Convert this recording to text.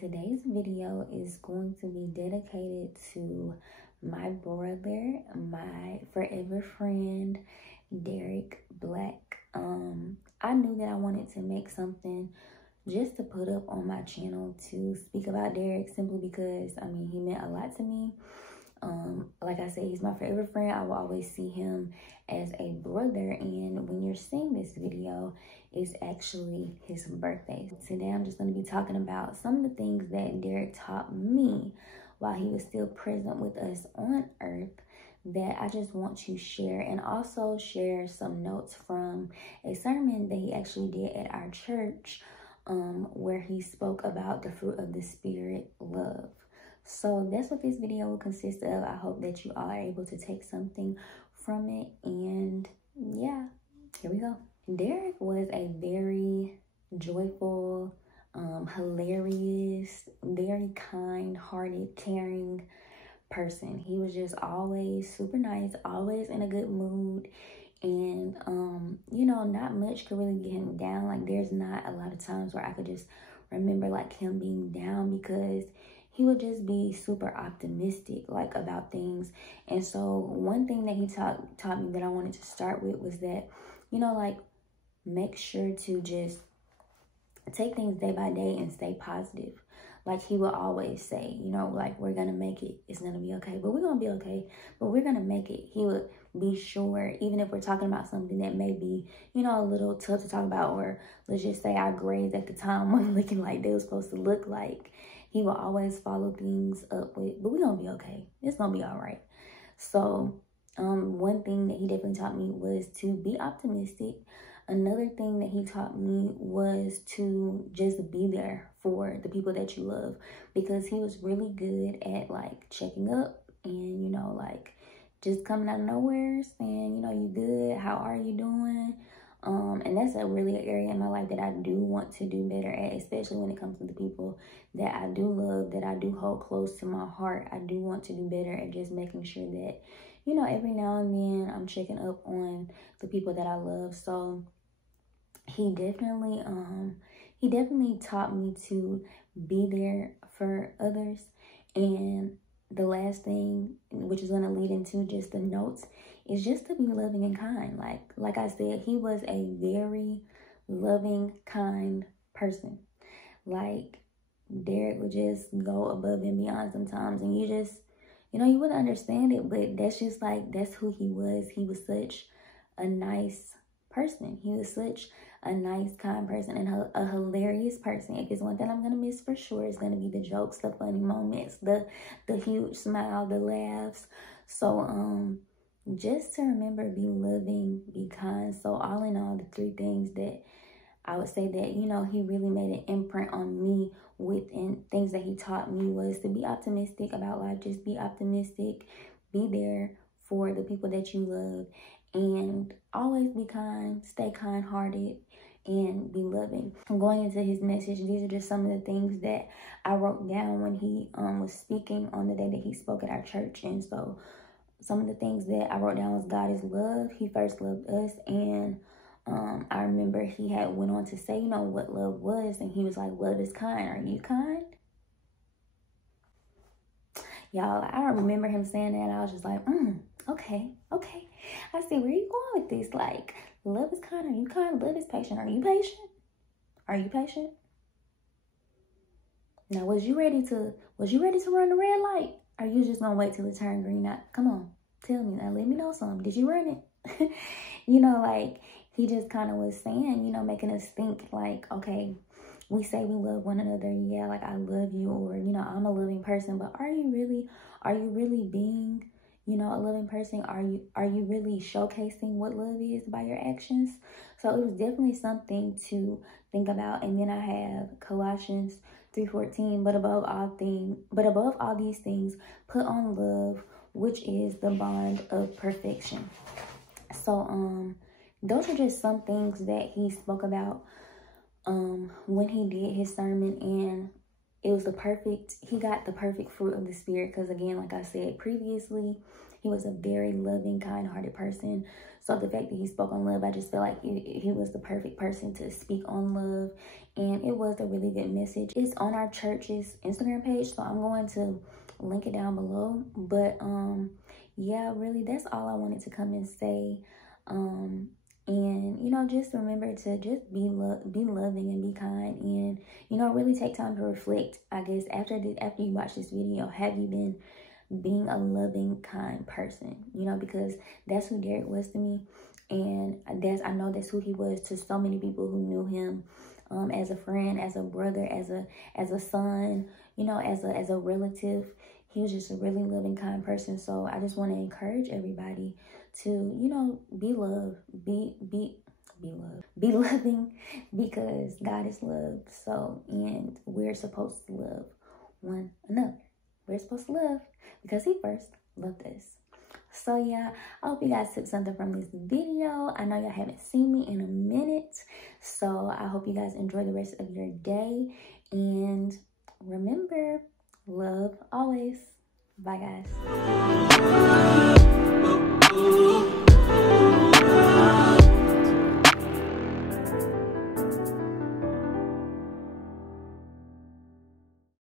today's video is going to be dedicated to my brother, my forever friend, Derek Black. I knew that I wanted to make something just to put up on my channel to speak about Derek, simply because, I mean, he meant a lot to me. Like I said, he's my forever friend. I will always see him as a brother, and when you're seeing this video, it's actually his birthday. Today I'm just going to be talking about some of the things that Derek taught me while he was still present with us on earth, that I just want to share, and also share some notes from a sermon that he actually did at our church, where he spoke about the fruit of the Spirit, love. So that's what this video will consist of. I hope that you all are able to take something from it. And yeah, here we go. Derek was a very joyful, hilarious, very kind-hearted, caring person. He was just always super nice, always in a good mood. And, you know, not much could really get him down. Like, there's not a lot of times where I could just remember, like, him being down, because he would just be super optimistic, like, about things. And so one thing that he taught me that I wanted to start with was that, you know, like, make sure to just take things day by day and stay positive. Like, he would always say, you know, like, we're going to make it. It's going to be okay. But we're going to be okay. But we're going to make it. He would be sure, even if we're talking about something that may be, you know, a little tough to talk about, or let's just say our grades at the time weren't looking like they were supposed to look like, he will always follow things up with, but we're going to be okay. It's going to be all right. So one thing that he definitely taught me was to be optimistic. Another thing that he taught me was to just be there for the people that you love, because he was really good at, like, checking up and, you know, like, just coming out of nowhere saying, you know, you good? How are you doing? And that's a really area in my life that I do want to do better at, especially when it comes to the people that I do love, that I do hold close to my heart. I do want to do better at just making sure that, you know, every now and then I'm checking up on the people that I love. So he definitely taught me to be there for others. And the last thing, which is going to lead into just the notes, is just to be loving and kind. Like I said, he was a very loving, kind person. Like, Derek would just go above and beyond sometimes, and you just, you know, you wouldn't understand it, but that's just, like, that's who he was. He was such a nice person. He was such a nice, kind person, and a hilarious person. If it's one thing I'm going to miss for sure, it's going to be the jokes, the funny moments, the huge smile, the laughs. So, just to remember, be loving, be kind. So all in all, the three things that I would say that, you know, he really made an imprint on me with, and things that he taught me, was to be optimistic about life. Just be optimistic, be there for the people that you love, and always be kind, stay kind-hearted, and be loving. I'm going into his message. These are just some of the things that I wrote down when he was speaking on the day that he spoke at our church. And so some of the things that I wrote down was, God is love. He first loved us. And I remember he had went on to say, you know, what love was. And he was like, love is kind. Are you kind? Y'all, I remember him saying that, and I was just like, okay. I see where you going with this. Like, love is kind. Are you kind? Love is patient. Are you patient? Are you patient? Now, was you ready to run the red light? Are you just gonna wait till it turned green? Now, come on, tell me. Now, let me know something. Did you run it? You know, like, he just kind of was saying, you know, making us think, like, okay, we say we love one another. Yeah, like, I love you, or, you know, I'm a loving person. But are you really being, you know, a loving person? Are you really showcasing what love is by your actions? So it was definitely something to think about. And then I have Colossians 3:14, but above all these things, put on love, which is the bond of perfection. So those are just some things that he spoke about when he did his sermon, and it was he got the perfect fruit of the Spirit, because, again, like I said previously, he was a very loving, kind-hearted person. So the fact that he spoke on love, I just feel like he was the perfect person to speak on love. and it was a really good message. It's on our church's Instagram page, so I'm going to link it down below. But yeah, really, that's all I wanted to come and say. And you know, just remember to just be loving and be kind, and you know, really take time to reflect. I guess after you watch this video, have you been being a loving, kind person? You know, because that's who Derek was to me, and I know that's who he was to so many people who knew him, as a friend, as a brother, as a son, you know, as a relative. He was just a really loving, kind person. So I just want to encourage everybody to, you know, be loved, be loving, because God is love. So, and we're supposed to love one another. We're supposed to love because he first loved us. So yeah, I hope you guys took something from this video. I know y'all haven't seen me in a minute, so I hope you guys enjoy the rest of your day. And remember, love always. Bye, guys.